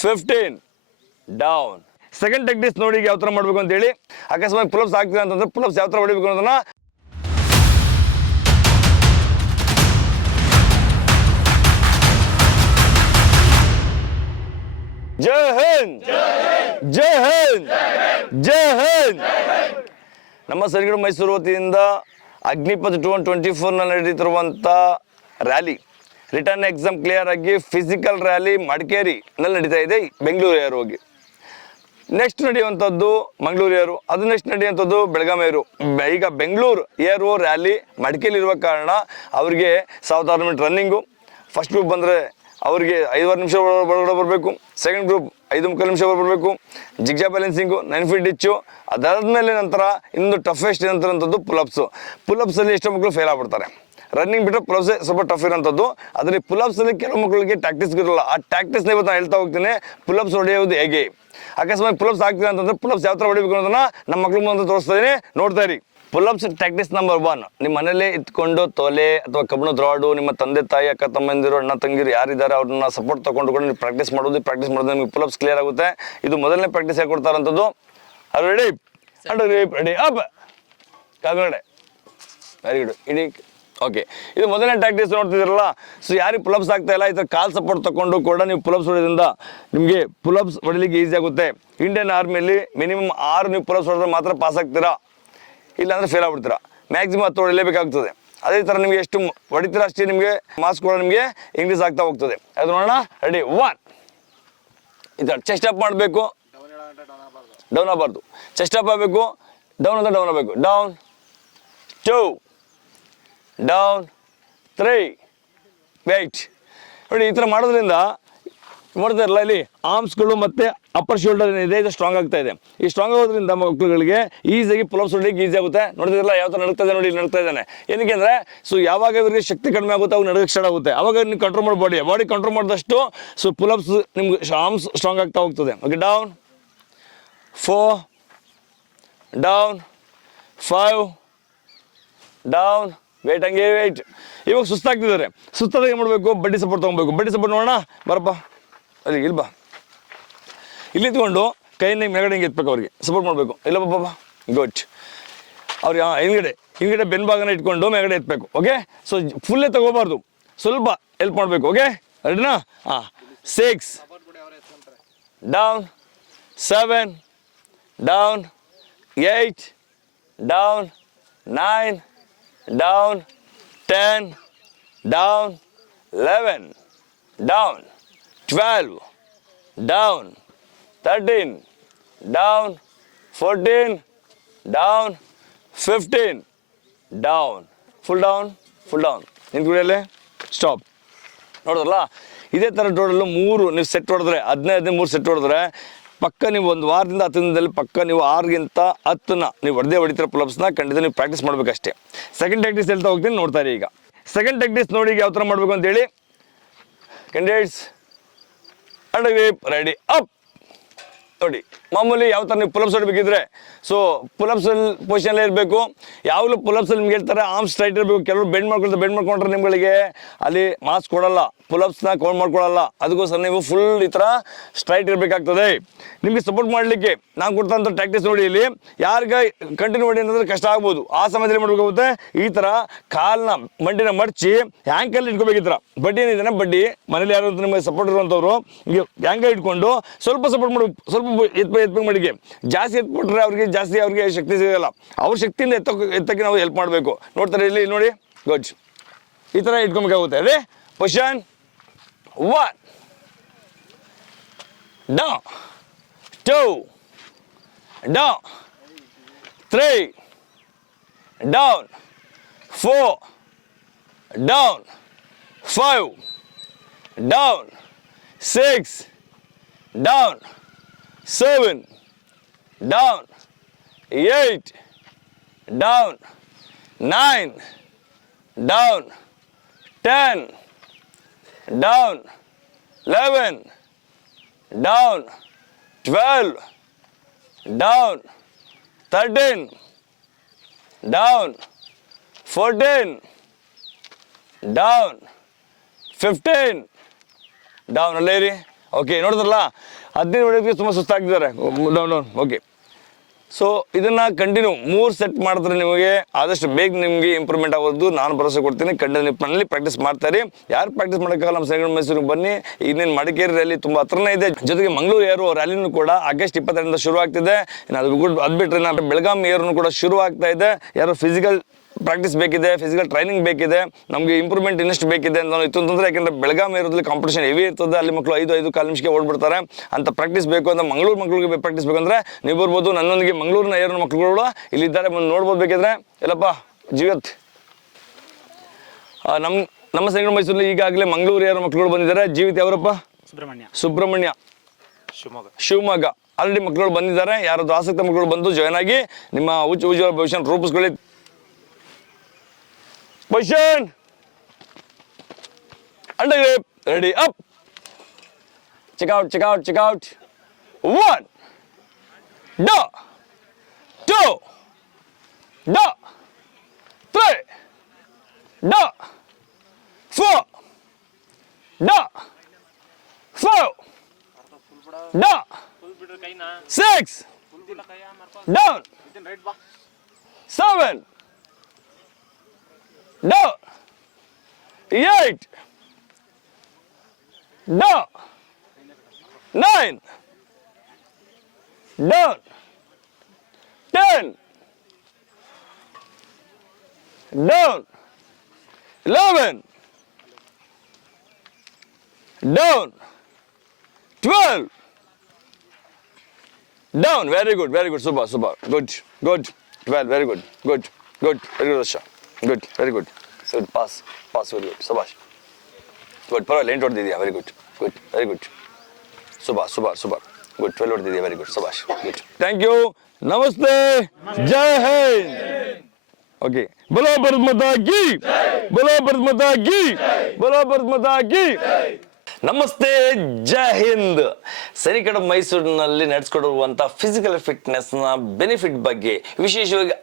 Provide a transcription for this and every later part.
15 down. Second techniques ನೋಡಿ ಯಾವ ಥರ ಮಾಡಬೇಕು ಅಂತೇಳಿ. ಅಕಸ್ಮಾತ್ ಪುಲಪ್ಸ್ ಆಗ್ತಿದೆ ಅಂತಂದ್ರೆ ಪುಲಪ್ಸ್ ಯಾವ ಥರ ಹೊಡಿಬೇಕು ಅನ್ನೋದನ್ನ ಜೈ ಹಿಂದ್, ಜೈ ಹಿಂದ್, ಜೈ ಹಿಂದ್. ನಮ್ಮ ಸರಿಗಡು ಮೈಸೂರು ವತಿಯಿಂದ ಅಗ್ನಿಪಥ್ 2024 ನಡೆಯುತ್ತಿರುವಂಥ ರ್ಯಾಲಿ, ರಿಟರ್ನ್ ಎಕ್ಸಾಮ್ ಕ್ಲಿಯರ್ ಆಗಿ ಫಿಸಿಕಲ್ ರ್ಯಾಲಿ ಮಡಿಕೇರಿನಲ್ಲಿ ನಡೀತಾ ಇದೆ. ಬೆಂಗಳೂರು ಏರ್ ಹೋಗಿ ನೆಕ್ಸ್ಟ್ ನಡೆಯುವಂಥದ್ದು ಮಂಗಳೂರು ಏರು, ಅದು ನೆಕ್ಸ್ಟ್ ನಡೆಯುವಂಥದ್ದು ಬೆಳಗಾವಿ ಏರು. ಈಗ ಬೆಂಗಳೂರು ಏರು ರ್ಯಾಲಿ ಮಡಿಕೇರಿಲಿರುವ ಕಾರಣ ಅವರಿಗೆ 1000 ಮೀಟರ್ ರನ್ನಿಂಗು. ಫಸ್ಟ್ ಗ್ರೂಪ್ ಬಂದರೆ ಅವರಿಗೆ 5 ನಿಮಿಷ ಒಳಗಡೆ ಬರಬೇಕು. ಸೆಕೆಂಡ್ ಗ್ರೂಪ್ 5 ನಿಮಿಷ ಬರಬೇಕು. ಜಿಗ್ಜಾ ಬ್ಯಾಲೆನ್ಸಿಂಗು 9 ಫೀಟ್ ಡಿಚ್ಚು. ಅದಾದಮೇಲೆ ನಂತರ ಇನ್ನೊಂದು ಟಫೆಸ್ಟ್ ಏನಂತಂಥದ್ದು ಪುಲಪ್ಸಲ್ಲಿ ಎಷ್ಟೋ ಮಕ್ಕಳು ಫೇಲ್ ಆಗ್ಬಿಡ್ತಾರೆ. ರನ್ನಿಂಗ್ ಬಿಟ್ಟರೆ ಪುಲಪ್ಸೇ ಸ್ವಲ್ಪ ಟಫ್ ಇರೋಂಥದ್ದು. ಅದರಲ್ಲಿ ಪುಲಪ್ಸಲ್ಲಿ ಕೆಲವು ಮಕ್ಕಳಿಗೆ ಟ್ಯಾಕ್ಟಿಕ್ಸ್ ಇರೋಲ್ಲ. ಆ ಟ್ಯಾಕ್ಟಿಕ್ಸ್ನ ಇವತ್ತು ನಾನು ಹೇಳ್ತಾ ಹೋಗ್ತೀನಿ. ಪುಲಪ್ಸ್ ಹೊಡೆಯೋದು ಹೇಗೆ, ಅಕಸ್ಮಾತ್ ಪುಲಪ್ಸ್ ಆಗ್ತಿದೆ ಅಂತಂದ್ರೆ ಪುಲಪ್ಸ್ ಯಾವ ಥರ ಹೊಡಿಬೇಕು ಅನ್ನೋದನ್ನ ನಮ್ಮ ಮಕ್ಳು ಮುಂದೆ ತೋರಿಸ್ತಾ ಇದೀನಿ, ನೋಡ್ತಾ ಇರಿ. ಪುಲಪ್ಸ್ ಟ್ಯಾಕ್ಟಿಕ್ಸ್ ನಂಬರ್ 1, ನಿಮ್ಮ ಮನೇಲೆ ಇಟ್ಕೊಂಡು ತೊಲೆ ಅಥವಾ ಕಬ್ಬಿಣದ ರಾಡು, ನಿಮ್ಮ ತಂದೆ ತಾಯಿ, ಅಕ್ಕ ತಮ್ಮಂದಿರು, ಅಣ್ಣ ತಂಗಿರು ಯಾರಿದ್ದಾರೆ ಅವ್ರನ್ನ ಸಪೋರ್ಟ್ ತೊಗೊಂಡು ನೀವು ಪ್ರಾಕ್ಟೀಸ್ ಮಾಡೋದು ನಿಮಗೆ ಪುಲಪ್ಸ್ ಕ್ಲಿಯರ್ ಆಗುತ್ತೆ. ಇದು ಮೊದಲನೇ ಪ್ರಾಕ್ಟೀಸ್ ಹೇಳ್ಕೊಡ್ತಾ ಇರೋಂಥದ್ದು. ಅದು ರೆಡಿ ರೆಡಿ ಅಪ್ ಕಾಲ್ಗಡೆ, ವೆರಿ ಗುಡ್. ಇಡೀ ಓಕೆ, ಇದು ಮೊದಲನೇ ಪ್ರಾಕ್ಟೀಸ್ ನೋಡ್ತಿದ್ದೀರಲ್ಲ. ಸೊ ಯಾರಿಗೆ ಪುಲಪ್ಸ್ ಆಗ್ತಾ ಇಲ್ಲ, ಈ ಥರ ಕಾಲ್ ಸಪೋರ್ಟ್ ತಗೊಂಡು ಕೂಡ ನೀವು ಪುಲಪ್ಸ್ ಹೊಡೆಯೋದ್ರಿಂದ ನಿಮಗೆ ಪುಲಪ್ಸ್ ಹೊಡಿಲಿಕ್ಕೆ ಈಸಿ ಆಗುತ್ತೆ. ಇಂಡಿಯನ್ ಆರ್ಮಿಯಲ್ಲಿ ಮಿನಿಮಮ್ 6 ನೀವು ಪುಲಪ್ಸ್ ಹೊಡೆದ್ರೆ ಮಾತ್ರ ಪಾಸ್ ಆಗ್ತೀರಾ, ಇಲ್ಲಾಂದರೆ ಫೇಲ್ ಆಗ್ಬಿಡ್ತೀರಾ. ಮ್ಯಾಕ್ಸಿಮಮ್ 10 ಹೊಡಿಲೇಬೇಕಾಗ್ತದೆ. ಅದೇ ಥರ ನಿಮಗೆ ಎಷ್ಟು ಹೊಡಿತೀರಾ ಅಷ್ಟೇ ನಿಮಗೆ ಮಾರ್ಕ್ಸ್ ಕೂಡ ನಿಮಗೆ ಇಂಕ್ರೀಸ್ ಆಗ್ತಾ ಹೋಗ್ತದೆ. ಅದು ನೋಡೋಣ. ರೆಡಿ 1, ಈ ಥರ ಚೆಸ್ಟ್ ಅಪ್ ಮಾಡಬೇಕು, ಡೌನ್ ಆಗಬಾರ್ದು. ಚೆಸ್ಟ್ ಅಪ್ ಆಗಬೇಕು, ಡೌನ್ ಅಂತ ಡೌನ್ ಆಗಬೇಕು. Down 2, down 3, wait. ನೋಡಿ ಈ ಥರ ಮಾಡೋದ್ರಿಂದ ನೋಡ್ತಾ ಇರಲ್ಲ, ಇಲ್ಲಿ ಆರ್ಮ್ಸ್ಗಳು ಮತ್ತು ಅಪ್ಪರ್ ಶೋಲ್ಡರ್ ಏನಿದೆ ಇದು ಸ್ಟ್ರಾಂಗ್ ಆಗ್ತಾ ಇದೆ. ಈ ಸ್ಟ್ರಾಂಗ್ ಆಗೋದ್ರಿಂದ ಮಕ್ಕಳುಗಳಿಗೆ ಈಸಿಯಾಗಿ ಪುಲಪ್ಸ್ ಹೊಡ್ಲಿಕ್ಕೆ ಈಸಿ ಆಗುತ್ತೆ. ನೋಡ್ತಿರಲ್ಲ ಯಾವ ಥರ ನಡಕ್ತಾ ಇದೆ, ನೋಡಿ ನಡಕ್ತಾ ಇದ್ದಾನೆ. ಏನಕ್ಕೆ ಅಂದರೆ ಯಾವಾಗ ಇವರಿಗೆ ಶಕ್ತಿ ಕಡಿಮೆ ಆಗುತ್ತೆ ಅವಾಗ ನಡಕ್ಕೆ ಸ್ಟಾರ್ಟ್ ಆಗುತ್ತೆ. ಅವಾಗ ನೀವು ಕಂಟ್ರೋಲ್ ಮಾಡಿ ಬಾಡಿ ಕಂಟ್ರೋಲ್ ಮಾಡಿದಷ್ಟು ಪುಲಪ್ಸ್ ನಿಮ್ಗೆ ಆರ್ಮ್ಸ್ ಸ್ಟ್ರಾಂಗ್ ಆಗ್ತಾ ಹೋಗ್ತದೆ. Okay, down 4, down 5, down wait, ಹಂಗೆ ವೇಟ್. ಇವಾಗ ಸುಸ್ತಾಗ್ತಿದ್ದಾರೆ. ಸುಸ್ತಾದಾಗ ಏನು ಮಾಡಬೇಕು, ಬಡ್ಡಿ ಸಪೋರ್ಟ್ ತೊಗೊಬೇಕು. ಬಡ್ಡಿ ಸಪೋರ್ಟ್ ನೋಡೋಣ, ಬರಪ್ಪ ಅಲ್ಲಿ ಇಲ್ಬಾ. ಇಲ್ಲಿ ಇತ್ಕೊಂಡು ಕೈಯಿಂದ ಮೇಲ್ಗಡೆ ಹಿಂಗೆ ಎತ್ಬೇಕು, ಅವ್ರಿಗೆ ಸಪೋರ್ಟ್ ಮಾಡಬೇಕು. ಇಲ್ಲ ಪಾಪ ಗುಡ್. ಅವ್ರಿಗೆ ಹಿಂದ್ಗಡೆ ಬೆನ್ ಭಾಗನ ಇಟ್ಕೊಂಡು ಮೇಲ್ಗಡೆ ಎತ್ಬೇಕು. ಓಕೆ, ಸೊ ಫುಲ್ಲೇ ತಗೋಬಾರ್ದು, ಸ್ವಲ್ಪ ಹೆಲ್ಪ್ ಮಾಡಬೇಕು. ಓಕೆ, ರೆಡಿನಾ? ಹಾಂ, 6, down 7, down 8, down 9, down 10, down 11, down 12, down 13, down 14, down 15, down. Full down ನಿಂತ್ಕೊಳ್ಳಿ, ಸ್ಟಾಪ್. ನೋಡಿದ್ರಲ್ಲ, ಇದೇ ಥರ ಟೋಟಲ್ಲು 3 ನೀವು ಸೆಟ್ ಹೊಡೆದ್ರೆ 15 ಸೆಟ್ ಹೊಡೆದ್ರೆ ಪಕ್ಕ ನೀವು 1 ವಾರದಿಂದ 10 ದಿನದಲ್ಲಿ ಪಕ್ಕ ನೀವು 6ಗಿಂತ 10ನ ನೀವು ಹೊಡಿತೀರ ಪುಲಪ್ಸ್ನ ಖಂಡಿತ ನೀವು ಪ್ರಾಕ್ಟೀಸ್ ಮಾಡಬೇಕಷ್ಟೇ. ಸೆಕೆಂಡ್ ಟೆಕ್ನಿಕ್ಸ್ ಹೇಳ್ತಾ ಹೋಗ್ತೀನಿ, ನೋಡ್ತಾ ಇರಿ. ಈಗ ಸೆಕೆಂಡ್ ಟೆಕ್ನಿಕ್ಸ್ ನೋಡಿ ಯಾವ ಥರ ಮಾಡಬೇಕು ಅಂತೇಳಿ. Candidates under grip, ready up. ನೋಡಿ ಮಾಮೂಲಿ ಯಾವ ಥರ ನೀವು ಪುಲಪ್ಸ್ ಹೊಡಬೇಕಿದ್ರೆ ಸೊ ಪುಲಪ್ಸ್ ಪೊಸಿಷನಲ್ಲೇ ಇರಬೇಕು. ಯಾವಾಗಲೂ ಪುಲಪ್ಸಲ್ಲಿ ನಿಮ್ಗೆ ಹೇಳ್ತಾರೆ ಆರ್ಮ್ ಸ್ಟ್ರೈಟ್ ಇರಬೇಕು. ಕೆಲವರು ಬೆಂಡ್ ಮಾಡ್ಕೊಂಡ್ರೆ ನಿಮ್ಗಳಿಗೆ ಅಲ್ಲಿ ಮಾರ್ಕ್ಸ್ ಕೊಡಲ್ಲ, ಪುಲಪ್ಸ್ನ ಕೌಂಟ್ ಮಾಡ್ಕೊಳ್ಳಲ್ಲ. ಅದಕ್ಕೋಸ್ಕರ ನೀವು ಫುಲ್ ಈ ಥರ ಸ್ಟ್ರೈಟ್ ಇರಬೇಕಾಗ್ತದೆ. ನಿಮಗೆ ಸಪೋರ್ಟ್ ಮಾಡಲಿಕ್ಕೆ ನಾನು ಕೊಡ್ತಂಥ ಟ್ಯಾಕ್ಟಿಸ್ ನೋಡಿ. ಇಲ್ಲಿ ಯಾರಿಗೆ ಕಂಟಿನ್ಯೂ ಮಾಡಿ ಅಂತಂದ್ರೆ ಕಷ್ಟ ಆಗ್ಬೋದು. ಆ ಸಮಯದಲ್ಲಿ ಮಾಡಬೇಕಾಗುತ್ತೆ, ಈ ಥರ ಕಾಲನ್ನ ಮಂಡಿನ ಮಡಚಿ ಹ್ಯಾಂಕಲ್ಲಿ ಇಟ್ಕೋಬೇಕು. ಈ ಥರ ಬಡ್ಡಿ ಏನಿದೆ ಬಡ್ಡಿ ಮನೇಲಿ ಯಾರು ನಿಮಗೆ ಸಪೋರ್ಟ್ ಇರುವಂಥವ್ರು ಹಿಂಗೆ ಹ್ಯಾಂಕಲ್ಲಿ ಇಟ್ಕೊಂಡು ಸ್ವಲ್ಪ ಸಪೋರ್ಟ್ ಮಾಡಬೇಕು. ಸ್ವಲ್ಪ ಎತ್ಬೇಕು ಮಡಿಗೆ. ಜಾಸ್ತಿ ಎತ್ಬಿಟ್ರೆ ಅವ್ರಿಗೆ ಶಕ್ತಿ ಸಿಗಲ್ಲ. ಅವ್ರ ಶಕ್ತಿಯಿಂದ ಎತ್ತಕ್ಕೆ ನಾವು ಹೆಲ್ಪ್ ಮಾಡಬೇಕು. ನೋಡ್ತಾರೆ ಇಲ್ಲಿ ನೋಡಿ, ಗುಡ್. ಈ ಥರ ಇಟ್ಕೊಬೇಕಾಗುತ್ತೆ. ಅದೇ position 1, down 2, down 3, down 4, down 5, down 6, down 7, down 8, down 9, down 10, down 11, down 12, down 13, down 14, down 15, down ಅಲ್ಲೇ ರೀ. ಓಕೆ ನೋಡಿದ್ರಲ್ಲ 15 ಹೊಡೆಯೋದಕ್ಕೆ ತುಂಬ ಸುಸ್ತಾಗ್ತಿದ್ದಾರೆ. Down okay. ಸೊ ಇದನ್ನು ಕಂಟಿನ್ಯೂ 3 ಸೆಟ್ ಮಾಡಿದ್ರೆ ನಿಮಗೆ ಆದಷ್ಟು ಬೇಗ ನಿಮಗೆ ಇಂಪ್ರೂವ್ಮೆಂಟ್ ಆಗೋದು ನಾನು ಭರವಸೆ ಕೊಡ್ತೀನಿ. ಕಂಟಿನ್ಯೂ ಮನೇಲಿ ಪ್ರಾಕ್ಟೀಸ್ ಮಾಡ್ತಾರೆ. ಯಾರು ಪ್ರಾಕ್ಟೀಸ್ ಮಾಡೋಕ್ಕಾಗಲ್ಲ ನಮ್ಮ ಸೈನಿಕ ಮೈಸೂರಿಗೆ ಬನ್ನಿ. ಇನ್ನೇನು ಮಡಿಕೇರಿ ರ್ಯಾಲಿ ತುಂಬ ಹತ್ರನೇ ಇದೆ. ಜೊತೆಗೆ ಮಂಗಳೂರು ಏರೋ ರ್ಯಾಲಿನೂ ಕೂಡ ಆಗಸ್ಟ್ 22ರಿಂದ ಶುರು ಆಗ್ತಿದೆ. ಇನ್ನು ಅದು ಬಿಟ್ಟರೆ ನಾನು ಬೆಳಗಾಂ ಏರ್ನು ಕೂಡ ಶುರು ಆಗ್ತಾ ಇದೆ. ಯಾರು ಫಿಸಿಕಲ್ ಪ್ರಾಕ್ಟೀಸ್ ಬೇಕಿದೆ, ಫಿಸಿಕಲ್ ಟ್ರೈನಿಂಗ್ ಬೇಕಿದೆ, ನಮಗೆ ಇಂಪ್ರೂವ್ಮೆಂಟ್ ಇನ್ನಷ್ಟು ಬೇಕಿದೆ ಅಂತ ಇತ್ತು ಅಂತಂದರೆ, ಯಾಕೆಂದರೆ ಬೆಳಗಾಂ ಏರೋದ್ರಲ್ಲಿ ಕಾಂಪಿಟೇಷನ್ ಹೆವಿ ಇರ್ತದೆ. ಅಲ್ಲಿ ಮಕ್ಕಳು 5 ಕಾಲು ನಿಮಿಷಕ್ಕೆ ಓಡ್ಬಿಡ್ತಾರೆ. ಅಂತ ಪ್ರಾಕ್ಟೀಸ್ ಬೇಕು ಅಂತ ಮಂಗಳೂರು ಮಕ್ಕಳಿಗೆ ಪ್ರಾಕ್ಟೀಸ್ ಬೇಕಂದ್ರೆ ನೀವು ಬರ್ಬೋದು. ನನ್ನೊಂದಿಗೆ ಮಂಗಳೂರಿನ ಏರೋ ಮಕ್ಕಳು ಕೂಡ ಇಲ್ಲಿದ್ದಾರೆ, ಬಂದು ನೋಡ್ಬೋದು ಬೇಕಿದ್ರೆ. ಎಲ್ಲಪ್ಪ ಜೀವತ್ ನಮ್ಮ ಸೈನಿಕ ಮೈಸೂರಲ್ಲಿ ಈಗಾಗಲೇ ಮಂಗಳೂರು ಏರೋ ಮಕ್ಕಳು ಬಂದಿದ್ದಾರೆ. ಜೀವಿತ್ ಅವರಪ್ಪ ಸುಬ್ರಹ್ಮಣ್ಯ ಶಿವಮೊಗ್ಗ ಆಲ್ರೆಡಿ ಮಕ್ಕಳು ಬಂದಿದ್ದಾರೆ. ಯಾರಾದ್ರೂ ಆಸಕ್ತ ಮಕ್ಕಳು ಬಂದು ಜಾಯ್ನ್ ಆಗಿ ನಿಮ್ಮ ಉಜ್ವಲ ಭವಿಷ್ಯ ರೂಪಿಸ್ಕೊಳ್ಳಿ. Position, under grip, ready, up, check out, 1, da, 2, da, 3, da, 4, da, 5, da, 6, down, 7, down, 8, down, 9, down, 10, down, 11, down, 12, down. Very good, super, good, 12, very good, very good, Rasha. Good, very good. Pass, very good. Sabash. Good, parallel, lane toward Didia, very good, very good. Super. Good, 12 toward Didia, very good. Sabash. Good. Thank you. Namaste. Jai Hind. Okay. Bolo Bharat Mata ki. Bolo Bharat Mata ki. Bolo Bharat Mata ki. ನಮಸ್ತೆ, ಜೈ ಹಿಂದ್. ಸೈನಿಕ ಮೈಸೂರಿನಲ್ಲಿ ನಡೆಸ್ಕೊಡುವಂಥ physical ಫಿಟ್ನೆಸ್ನ benefit ಬಗ್ಗೆ, ವಿಶೇಷವಾಗಿ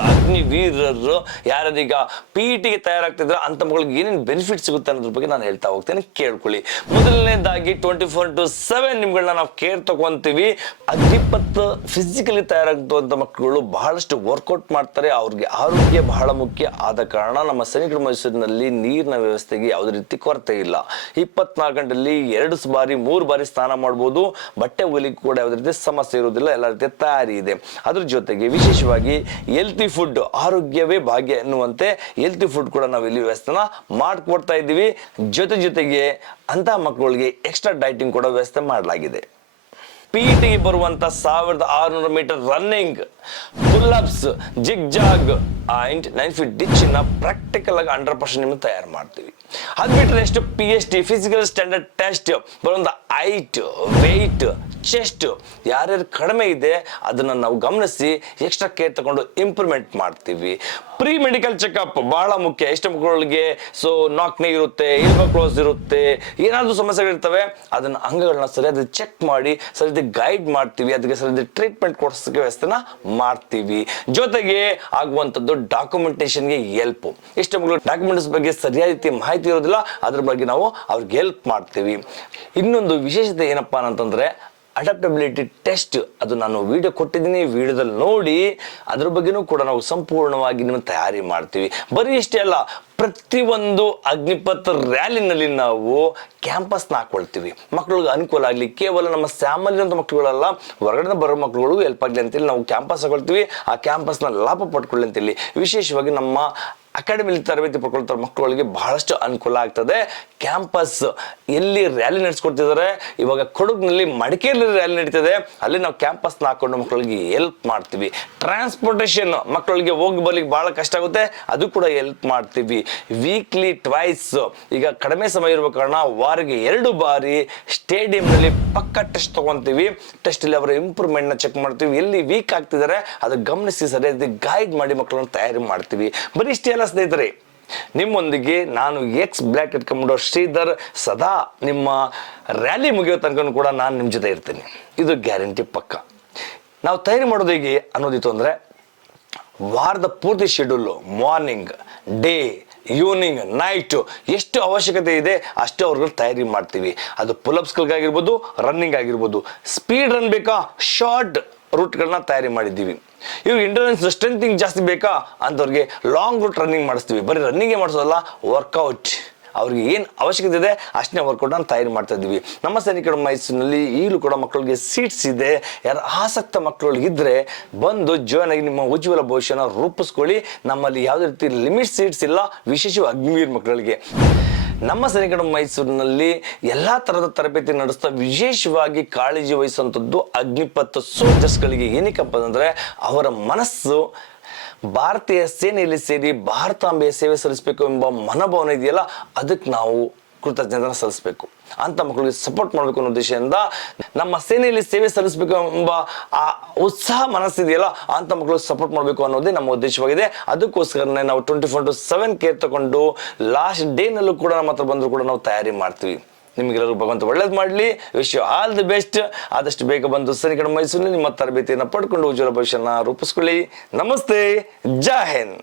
ಅಗ್ನಿವೀರರು ಯಾರೀಗ PETಗೆ ತಯಾರಾಗ್ತಿದ್ರೆ ಅಂಥ ಮಕ್ಕಳಿಗೆ ಏನೇನು benefit ಸಿಗುತ್ತೆ ಅನ್ನೋದ್ರ ಬಗ್ಗೆ ನಾನು ಹೇಳ್ತಾ ಹೋಗ್ತೇನೆ, ಕೇಳ್ಕೊಳ್ಳಿ. ಮೊದಲನೇದಾಗಿ 24/7 ನಿಮ್ಗಳನ್ನ ನಾವು ಕೇರ್ ತಗೊಂತೀವಿ. ಅಗ್ನಿಪತ್ ಫಿಸಿಕಲಿ ತಯಾರಾಗುವಂಥ ಮಕ್ಕಳು ಬಹಳಷ್ಟು ವರ್ಕೌಟ್ ಮಾಡ್ತಾರೆ. ಅವ್ರಿಗೆ ಆರೋಗ್ಯ ಬಹಳ ಮುಖ್ಯ ಆದ ಕಾರಣ ನಮ್ಮ ಸೈನಿಕ ಮೈಸೂರಿನಲ್ಲಿ ನೀರಿನ ವ್ಯವಸ್ಥೆಗೆ ಯಾವುದೇ ರೀತಿ ಕೊರತೆ ಇಲ್ಲ. 24 ಗಂಟೆಯಲ್ಲಿ 2 ಬಾರಿ 3 ಬಾರಿ ಸ್ನಾನ ಮಾಡ್ಬೋದು. ಬಟ್ಟೆ ಒಗಿಲಿಕ್ಕೆ ಕೂಡ ಯಾವುದೇ ರೀತಿ ಸಮಸ್ಯೆ ಇರುವುದಿಲ್ಲ, ಎಲ್ಲ ರೀತಿಯ ತಯಾರಿ ಇದೆ. ಅದ್ರ ಜೊತೆಗೆ ವಿಶೇಷವಾಗಿ ಹೆಲ್ತಿ ಫುಡ್, ಆರೋಗ್ಯವೇ ಭಾಗ್ಯ ಎನ್ನುವಂತೆ ಹೆಲ್ತಿ ಫುಡ್ ಕೂಡ ನಾವು ಇಲ್ಲಿ ವ್ಯವಸ್ಥೆನ ಮಾಡ್ಕೊಡ್ತಾ ಇದ್ದೀವಿ. ಜೊತೆಗೆ ಅಂತಹ ಮಕ್ಕಳಿಗೆ ಎಕ್ಸ್ಟ್ರಾ ಡೈಟಿಂಗ್ ಕೂಡ ವ್ಯವಸ್ಥೆ ಮಾಡಲಾಗಿದೆ. PETಗೆ ಬರುವಂತ 1600 metre running, pull ups, zigzag and 9 feet ditch ನ ಪ್ರಾಕ್ಟಿಕಲ್ ಆಗಿ 100% ನಿಮಗೆ ತಯಾರು ಮಾಡ್ತೀವಿ. ಅದು ಬಿಟ್ಟರೆ next PST physical standard test ಬರುವಂತ ಹೈಟ್, ವೆಯ್ಟ್, ಚೆಸ್ಟ್ ಯಾರ್ಯಾರು ಕಡಿಮೆ ಇದೆ ಅದನ್ನ ನಾವು ಗಮನಿಸಿ ಎಕ್ಸ್ಟ್ರಾ ಕೇರ್ ತಗೊಂಡು ಇಂಪ್ರೂವ್ಮೆಂಟ್ ಮಾಡ್ತೀವಿ. ಪ್ರೀ ಮೆಡಿಕಲ್ ಚೆಕ್ಅಪ್ ಬಹಳ ಮುಖ್ಯ. ಎಷ್ಟು ಮಕ್ಕಳಿಗೆ ನಾಕ್ ನೀ ಇರುತ್ತೆ, ಎಲ್ಬೋ ಕ್ಲೋಸ್ ಇರುತ್ತೆ, ಏನಾದರೂ ಸಮಸ್ಯೆಗಳಿರ್ತವೆ, ಅದನ್ನ ಅಂಗಗಳನ್ನ ಸರಿಯಾದ ಚೆಕ್ ಮಾಡಿ ಸರಿಯಾದ ಗೈಡ್ ಮಾಡ್ತೀವಿ. ಅದಕ್ಕೆ ಸರಿಯಾದ ಟ್ರೀಟ್ಮೆಂಟ್ ಕೊಡಿಸೋಕೆ ವ್ಯವಸ್ಥೆನ ಮಾಡ್ತೀವಿ. ಜೊತೆಗೆ ಆಗುವಂಥದ್ದು ಡಾಕ್ಯುಮೆಂಟೇಶನ್ಗೆ ಹೆಲ್ಪ್. ಎಷ್ಟು ಮಕ್ಕಳು ಡಾಕ್ಯುಮೆಂಟ್ಸ್ ಬಗ್ಗೆ ಸರಿಯಾದ ರೀತಿ ಮಾಹಿತಿ ಇರೋದಿಲ್ಲ, ಅದ್ರ ಬಗ್ಗೆ ನಾವು ಅವ್ರಿಗೆ ಹೆಲ್ಪ್ ಮಾಡ್ತೀವಿ. ಇನ್ನೊಂದು ವಿಶೇಷತೆ ಏನಪ್ಪಾ ಅಂತಂದ್ರೆ ಅಡಾಪ್ಟಬಿಲಿಟಿ ಟೆಸ್ಟ್. ಅದು ನಾನು ವಿಡಿಯೋ ಕೊಟ್ಟಿದ್ದೀನಿ, ವಿಡಿಯೋದಲ್ಲಿ ನೋಡಿ ಅದ್ರ ಬಗ್ಗೆನೂ ಕೂಡ ನಾವು ಸಂಪೂರ್ಣವಾಗಿ ನಿಮ್ಮ ತಯಾರಿ ಮಾಡ್ತೀವಿ. ಬರೀ ಇಷ್ಟೇ ಅಲ್ಲ, ಪ್ರತಿಯೊಂದು ಅಗ್ನಿಪತ್ ರ್ಯಾಲಿನಲ್ಲಿ ನಾವು ಕ್ಯಾಂಪಸ್ನ ಹಾಕೊಳ್ತೀವಿ. ಮಕ್ಕಳಿಗೆ ಅನುಕೂಲ ಆಗಲಿ, ಕೇವಲ ನಮ್ಮ ಫ್ಯಾಮಿಲಿಯಂಥ ಮಕ್ಕಳುಗಳಲ್ಲ, ಹೊರಗಡೆ ಬರೋ ಮಕ್ಕಳುಗಳಿಗೂ ಹೆಲ್ಪ್ ಆಗಲಿ ಅಂತೇಳಿ ನಾವು ಕ್ಯಾಂಪಸ್ ಹಾಕೊಳ್ತೀವಿ. ಆ ಕ್ಯಾಂಪಸ್ನ ಲಾಭ ಪಡ್ಕೊಳ್ಳಿ ಅಂತೇಳಿ ವಿಶೇಷವಾಗಿ ನಮ್ಮ ಅಕಾಡೆಮಿಲಿ ತರಬೇತಿ ಪಡ್ಕೊಳ್ತಾರೆ ಮಕ್ಕಳಿಗೆ ಬಹಳಷ್ಟು ಅನುಕೂಲ ಆಗ್ತದೆ. ಕ್ಯಾಂಪಸ್ ಎಲ್ಲಿ ರ್ಯಾಲಿ ನಡೆಸ್ಕೊಡ್ತಿದ್ದಾರೆ, ಇವಾಗ ಕೊಡಗಿನಲ್ಲಿ ಮಡಿಕೇರಿಯಲ್ಲಿ ರ್ಯಾಲಿ ನಡೀತಿದೆ, ಅಲ್ಲಿ ನಾವು ಕ್ಯಾಂಪಸ್ನ ಹಾಕೊಂಡು ಮಕ್ಕಳಿಗೆ ಹೆಲ್ಪ್ ಮಾಡ್ತೀವಿ. ಟ್ರಾನ್ಸ್ಪೋರ್ಟೇಷನ್ ಮಕ್ಕಳಿಗೆ ಹೋಗಿ ಬರ್ಲಿಕ್ಕೆ ಬಹಳ ಕಷ್ಟ ಆಗುತ್ತೆ, ಅದು ಕೂಡ ಹೆಲ್ಪ್ ಮಾಡ್ತೀವಿ. ವೀಕ್ಲಿ ಟ್ವೈಸ್, ಈಗ ಕಡಿಮೆ ಸಮಯ ಇರುವ ಕಾರಣ ವಾರಿಗೆ 2 ಬಾರಿ ಸ್ಟೇಡಿಯಂನಲ್ಲಿ ಪಕ್ಕ ಟೆಸ್ಟ್ ತಗೊಂತೀವಿ. ಟೆಸ್ಟಲ್ಲಿ ಅವರ ಇಂಪ್ರೂವ್ಮೆಂಟ್ನ ಚೆಕ್ ಮಾಡ್ತೀವಿ. ಎಲ್ಲಿ ವೀಕ್ ಆಗ್ತಿದ್ದಾರೆ ಅದು ಗಮನಿಸಿ ಸರಿಯಾದ ಗೈಡ್ ಮಾಡಿ ಮಕ್ಕಳನ್ನು ತಯಾರಿ ಮಾಡ್ತೀವಿ. ಬರೀ ಇಷ್ಟೇ ಅಲ್ಲ ಸ್ನೇಹಿತರೆ, ನಿಮ್ಮೊಂದಿಗೆ ನಾನು ಎಕ್ಸ್ ಬ್ಲ್ಯಾಕ್ ಕಮಾಂಡರ್ ಶ್ರೀಧರ್ ಸದಾ ನಿಮ್ಮ ರ್ಯಾಲಿ ಮುಗಿಯೋ ತನಕ ಕೂಡ ನಾನು ನಿಮ್ಮ ಜೊತೆ ಇರ್ತೀನಿ. ಇದು ಗ್ಯಾರಂಟಿ ಪಕ್ಕ. ನಾವು ತಯಾರಿ ಮಾಡೋದು ಹೇಗೆ ಅನ್ನೋದಿತ್ತು ಅಂದರೆ, ವಾರದ ಪೂರ್ತಿ schedule morning, day, evening night ಎಷ್ಟು ಅವಶ್ಯಕತೆ ಇದೆ ಅಷ್ಟು ಅವ್ರಿಗೆ ತಯಾರಿ ಮಾಡ್ತೀವಿ. ಅದು ಪುಲಪ್ಸ್ಗಳಿಗಾಗಿರ್ಬೋದು, ರನ್ನಿಂಗ್ ಆಗಿರ್ಬೋದು. ಸ್ಪೀಡ್ ರನ್ ಬೇಕಾ, ಶಾರ್ಟ್ ರೂಟ್ಗಳನ್ನ ತಯಾರಿ ಮಾಡಿದ್ದೀವಿ. ಇವ್ರಿಗೆ ಇಂಟರ್ನೆನ್ಸ್ ಸ್ಟ್ರೆಂಥಿಂಗ್ ಜಾಸ್ತಿ ಬೇಕಾ ಅಂಥವ್ರಿಗೆ ಲಾಂಗ್ ರೂಟ್ ರನ್ನಿಂಗ್ ಮಾಡಿಸ್ತೀವಿ. ಬರೀ ರನ್ನಿಂಗೇ ಮಾಡಿಸೋದಲ್ಲ, ವರ್ಕೌಟ್ ಅವ್ರಿಗೆ ಏನು ಅವಶ್ಯಕತೆ ಇದೆ ಅಷ್ಟೇ ವರ್ಕೌಟನ್ನು ತಯಾರಿ ಮಾಡ್ತಾ ಇದ್ದೀವಿ. ನಮ್ಮ ಸೈನಿಕರ ಮೈಸೂರಿನಲ್ಲಿ ಈಗಲೂ ಕೂಡ ಮಕ್ಕಳಿಗೆ ಸೀಟ್ಸ್ ಇದೆ. ಯಾರು ಆಸಕ್ತ ಮಕ್ಕಳಿಗಿದ್ರೆ ಬಂದು ಜಾಯ್ನ್ ಆಗಿ ನಿಮ್ಮ ಉಜ್ವಲ ಭವಿಷ್ಯನ ರೂಪಿಸ್ಕೊಳ್ಳಿ. ನಮ್ಮಲ್ಲಿ ಯಾವುದೇ ರೀತಿ ಲಿಮಿಟ್ ಸೀಟ್ಸ್ ಇಲ್ಲ, ವಿಶೇಷವಾಗಿ ಅಗ್ನಿವೀರ್ ಮಕ್ಕಳಿಗೆ. ನಮ್ಮ ಸೈನಿಕರ ಮೈಸೂರಿನಲ್ಲಿ ಎಲ್ಲ ಥರದ ತರಬೇತಿ ನಡೆಸ್ತಾ ವಿಶೇಷವಾಗಿ ಕಾಳಜಿ ವಹಿಸುವಂಥದ್ದು ಅಗ್ನಿಪಥ ಸೋಲ್ಜರ್ಸ್ಗಳಿಗೆ. ಏನಕ್ಕಪ್ಪ ಅಂದರೆ ಅವರ ಮನಸ್ಸು ಭಾರತೀಯ ಸೇನೆಯಲ್ಲಿ ಸೇರಿ ಭಾರತಾಂಬೆಯ ಸೇವೆ ಸಲ್ಲಿಸಬೇಕು ಎಂಬ ಮನೋಭಾವನೆ ಇದೆಯಲ್ಲ, ಅದಕ್ಕೆ ನಾವು ಕೃತಜ್ಞತೆ ಸಲ್ಲಿಸಬೇಕು. ಅಂತ ಮಕ್ಕಳಿಗೆ ಸಪೋರ್ಟ್ ಮಾಡಬೇಕು ಅನ್ನೋ ಉದ್ದೇಶದಿಂದ ನಮ್ಮ ಸೇನೆಯಲ್ಲಿ ಸೇವೆ ಸಲ್ಲಿಸಬೇಕು ಎಂಬ ಆ ಉತ್ಸಾಹ ಮನಸ್ಸಿದೆಯಲ್ಲ, ಅಂತ ಮಕ್ಕಳಿಗೆ ಸಪೋರ್ಟ್ ಮಾಡಬೇಕು ಅನ್ನೋದೇ ನಮ್ಮ ಉದ್ದೇಶವಾಗಿದೆ. ಅದಕ್ಕೋಸ್ಕರನೇ ನಾವು 24/7 ಕೇರ್ ತಗೊಂಡು ಲಾಸ್ಟ್ ಡೇನಲ್ಲೂ ಕೂಡ ನಮ್ಮ ಹತ್ರ ಬಂದರೂ ಕೂಡ ನಾವು ತಯಾರಿ ಮಾಡ್ತೀವಿ. ನಿಮಗೆಲ್ಲರೂ ಭಗವಂತ ಒಳ್ಳೇದು ಮಾಡಲಿ. Wish you all the best. ಆದಷ್ಟು ಬೇಗ ಬಂದು ಸೈನಿಕರ ಮೈಸೂರಿನಲ್ಲಿ ನಿಮ್ಮ ತರಬೇತಿಯನ್ನು ಪಡ್ಕೊಂಡು ಉಜ್ವಲ ಭವಿಷ್ಯನ ರೂಪಿಸ್ಕೊಳ್ಳಿ. ನಮಸ್ತೆ, ಜೈ ಹಿಂದ್.